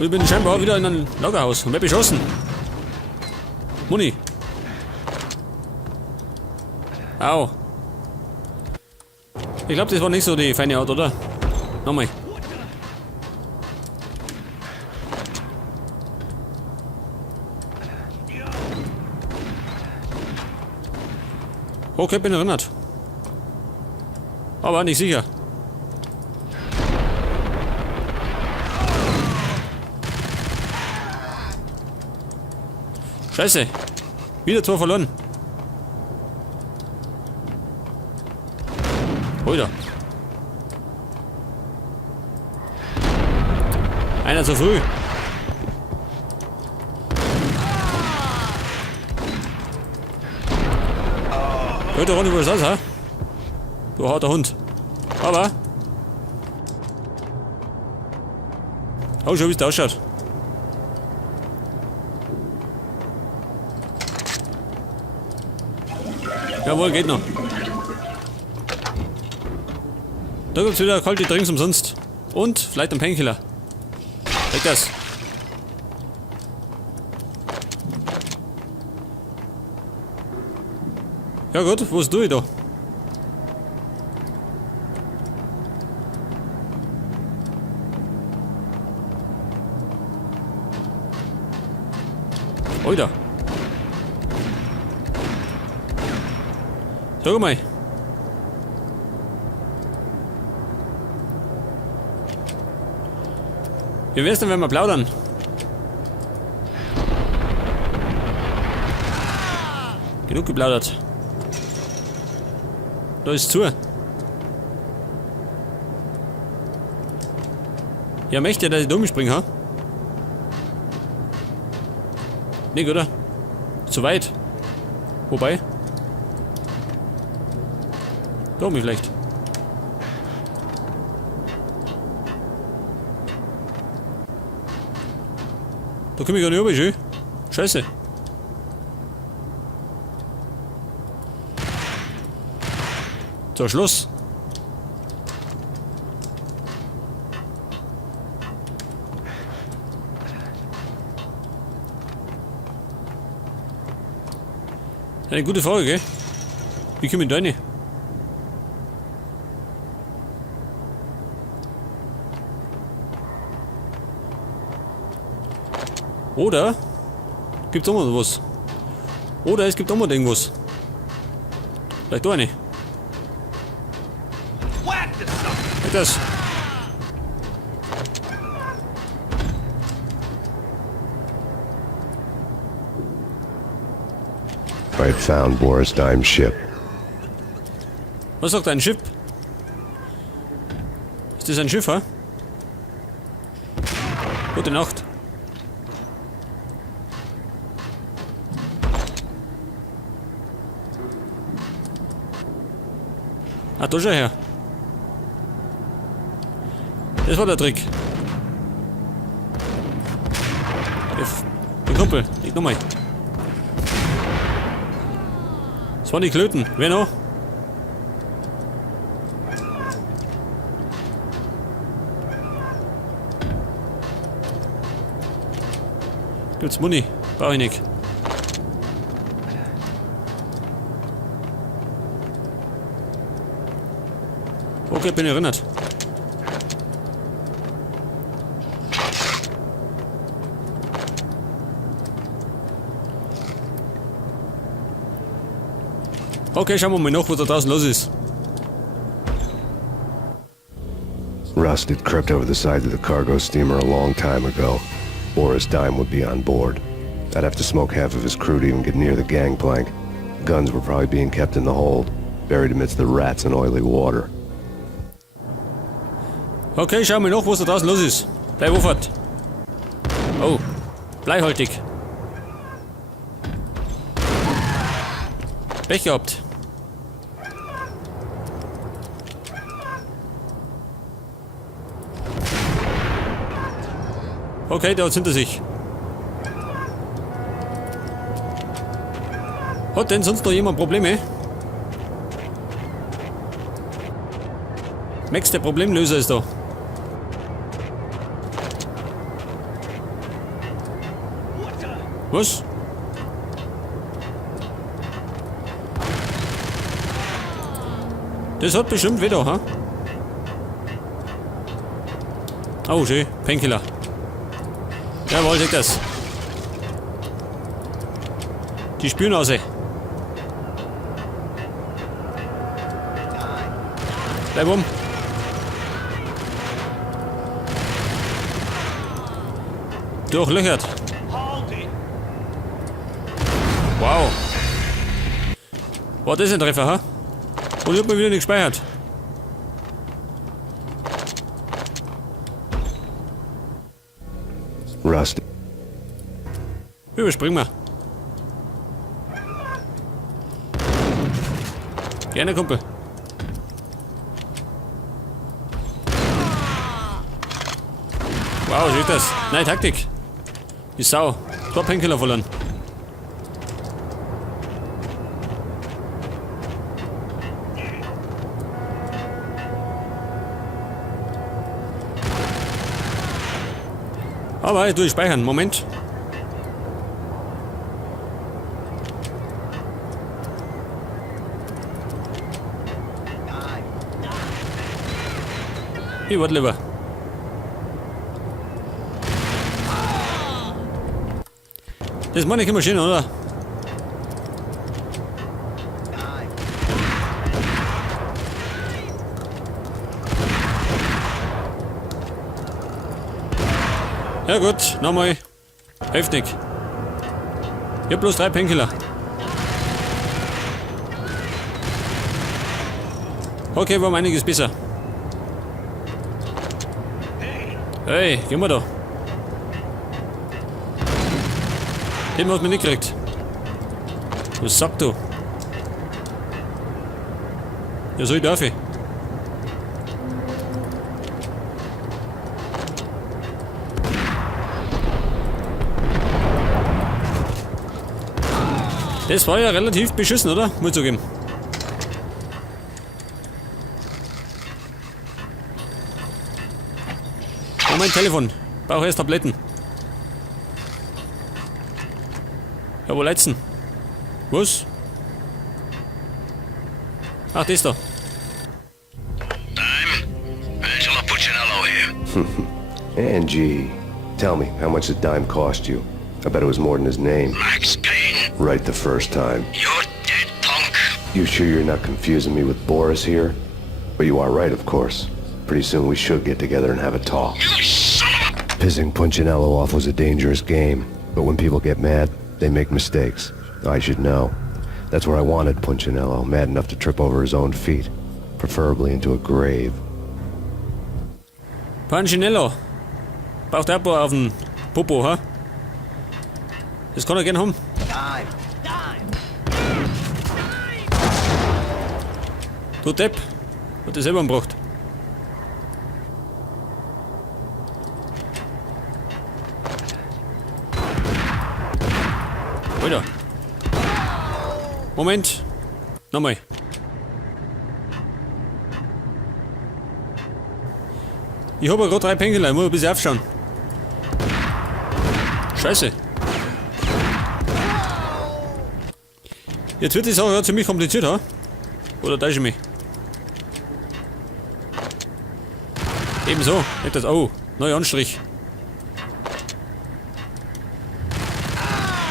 Und ich bin scheinbar wieder in einem Lagerhaus und werde beschossen. Muni. Au. Ich glaube, das war nicht so die feine Art, oder? Nochmal. Okay, bin erinnert. Aber nicht sicher. Scheiße. Wieder Tor verloren. Wieder. Einer zu früh. Hört der Runde, wo das aus, ha? Du harter Hund. Aber. Oh, schon wie es da ausschaut. Jawohl, geht noch. Da gibt's wieder kalte Drinks umsonst. Und vielleicht ein Painkiller. Weg das. Ja gut, wo ist du da? Oida. Sag mal. Wie wär's denn, wenn wir plaudern? Genug geplaudert. Da ist zu. Ja, möchte ja, dass ich da umspringe, ha? Nicht, oder? Zu weit. Wobei? Da oben vielleicht. Da komme ich gar nicht rüber, schön. Scheiße. So, Schluss. Eine gute Frage, gell? Wie komme ich da rein? Oder gibt's auch mal was? Oder es gibt auch mal irgendwas. Vielleicht da eine. Weg das. I found Boris Dime's ship. Was sagt ein Schiff? Ist das ein Schiff, ha? Gute Nacht. Ah, da schau her. Das war der Trick. Der Kumpel, ich nochmal. Das waren die Klöten. Wer noch? Gibt's Muni? Brauch ich nicht. Okay, bin erinnert. Okay, schauen wir mal nach, was da draußen los ist. Rust had crept over the side of the cargo steamer a long time ago. Boris Dime would be on board. I'd have to smoke half of his crew to even get near the gangplank. Guns were probably being kept in the hold, buried amidst the rats and oily water. Okay, schauen wir nach, was da draußen los ist. Bleib aufwärts. Oh, bleihaltig. Pech gehabt. Okay, der hat hinter sich. Hat denn sonst noch jemand Probleme? Max, der Problemlöser ist da. Was? Das hat bestimmt wieder, ha? Oh, schön. Painkiller. Jawohl, seht das. Die Spürnase. Bleib um. Durchlöchert. Wow. War das ein Treffer, ha? Und ich hab mir wieder nicht gespeichert. Rusty. Überspringen wir. Gerne, Kumpel. Wow, sieht das. Nein, Taktik. Die Sau. Top Painkiller verloren. Aber ich tue speichern. Moment. Ich warte lieber. Das meine ich Maschine, oder? Ja gut, nochmal. Heftig. Ich hab bloß 3 Painkiller. Okay, war um einiges besser. Hey, gehen wir da. Den hat mich nicht gekriegt. Was sagt du? Ja, so ich darf ich. Das war ja relativ beschissen, oder? Muss ich zugeben. Oh, mein Telefon. Brauche erst Tabletten. Ja, wo letzten? Was? Ach, das da. Dime, Angela Puccinello here. Angie. Tell me, how much did Dime cost you? I bet it was more than his name. Max Payne, Right the first time. you're dead, punk. You sure you're not confusing me with Boris here? But you are right, of course. Pretty soon we should get together and have a talk. You son of a... Pissing Punchinello off was a dangerous game, but when people get mad, they make mistakes. I should know. That's where I wanted Punchinello, mad enough to trip over his own feet, preferably into a grave. Punchinello. Braucht der Abo auf den Popo, ha? Das kann er gerne haben. Du Depp. Hat er selber umgebracht. Alter. Moment. Nochmal. Ich habe ja gerade 3 Painkiller, ich muss ein bisschen aufschauen. Scheiße. Jetzt wird die Sache ja ziemlich kompliziert, ha? Oder täusche ich mich? Ebenso. Nicht das. Oh, neuer Anstrich.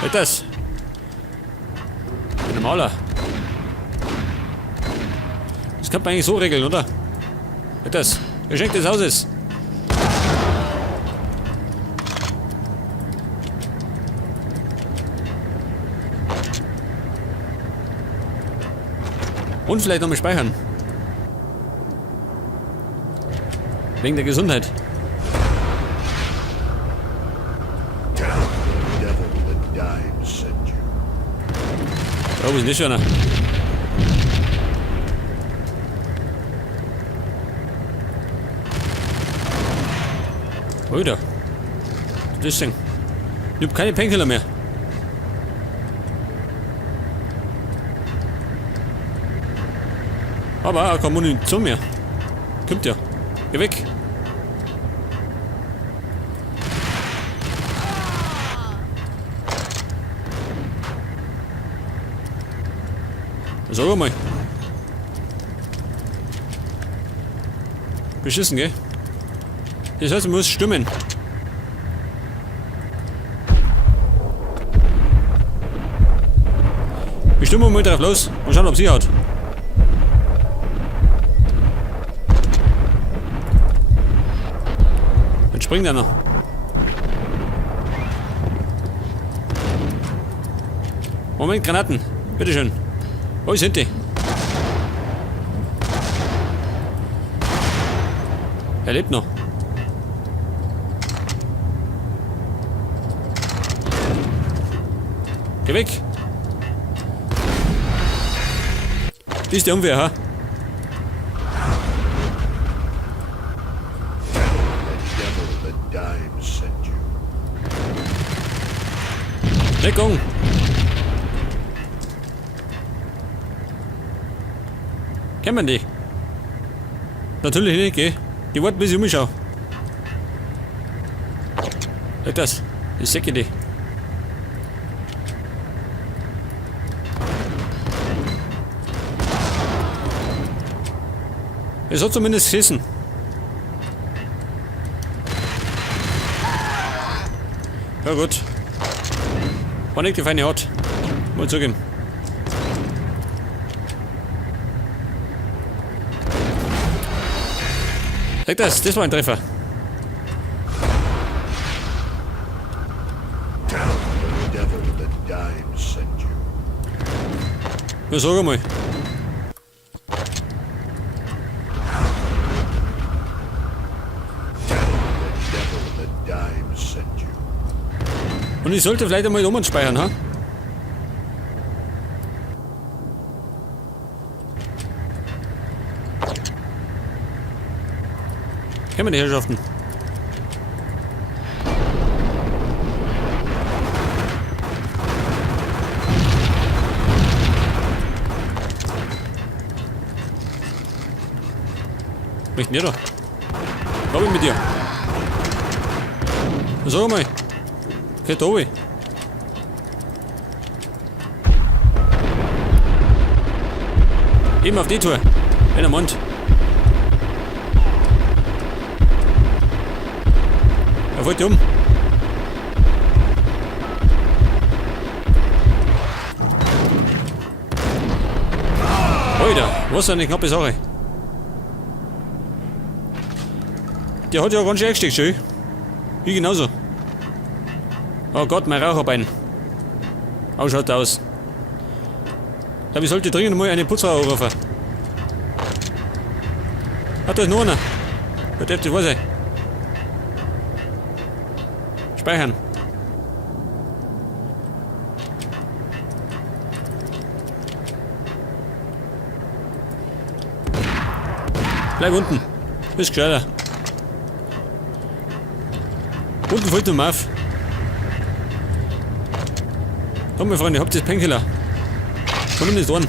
Nicht das. Ein Maler. Das kann man eigentlich so regeln, oder? Nicht das. Geschenk des Hauses. Und vielleicht nochmal speichern. Wegen der Gesundheit. Tell the devil that Dime sent you. Oh, ist nicht schöner. Alter. Das Ding. Ich hab keine Painkiller mehr. Aber auch keine Munition mehr. Kommt ja. Geh weg. Sag mal. Beschissen, gell? Das heißt, muss stimmen. Wir stimmen mal drauf los und schauen, ob sie hat. Jetzt springt einer. Moment, Granaten. Bitteschön. Wo sind die? Er lebt noch. Geh weg. Die ist der Umwehr, ha? The devil that died sent you. Deckung. Kennen wir die? Natürlich nicht, gell? Die warten, bis ich umschaue. Sag das. Ich säcke die. Es hat zumindest geschissen. Ja gut. War nicht die feine Art. Mal zugeben. Sag das war ein Treffer. The devil that died sent you. Ja, sag einmal. The devil that died sent you. Und ich sollte vielleicht einmal speichern, ha? Kennen wir die Herrschaften? Möchten wir doch. Was bin mit dir? Sag mal. Geht da oben. Eben auf die Tour. In der Mund. Er wollte um. Alter, was eine knappe Sache. Der hat ja ganz schön eingesteckt, schön. Ich genauso. Oh Gott, mein Raucherbein. Auch schaut aus. Ich glaube, ich sollte dringend mal eine Putzfrau rufen. Hat da ist noch einer. Der darf das sein. Speichern. Bleib unten. Bist gescheiter. Unten fällt noch mal auf. Komm, meine Freunde, habt ihr das Painkiller? Komm, nimm das dran.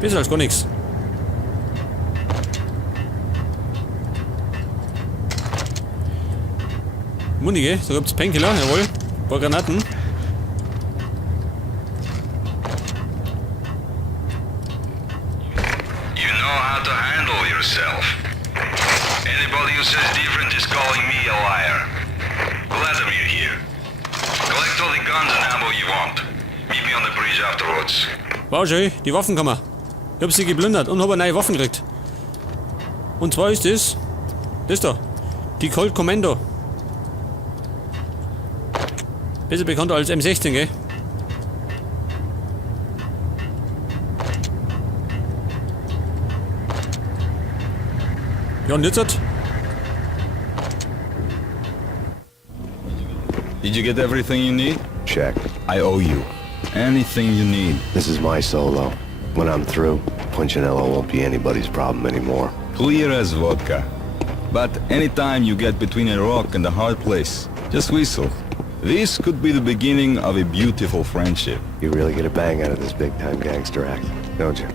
Besser als gar nichts. Muni, gell? So gibt's Painkiller, jawohl. Ein paar Granaten. You know how to handle yourself. Anybody who says different is calling me a liar. Vladimir here. Collect all the guns and ammo you want. Meet me on the bridge afterwards. War schön, die Waffenkammer. Ich hab sie geplündert und hab eine neue Waffen gekriegt. Und zwar ist das da. Die Colt Commando. Besser bekannt als M16, gell? Ja, und jetzt hat. Did you get everything you need? Check. I owe you. Anything you need. This is my solo. When I'm through, Punchinello won't be anybody's problem anymore. Clear as vodka. But anytime you get between a rock and a hard place, just whistle. This could be the beginning of a beautiful friendship. You really get a bang out of this big-time gangster act, don't you?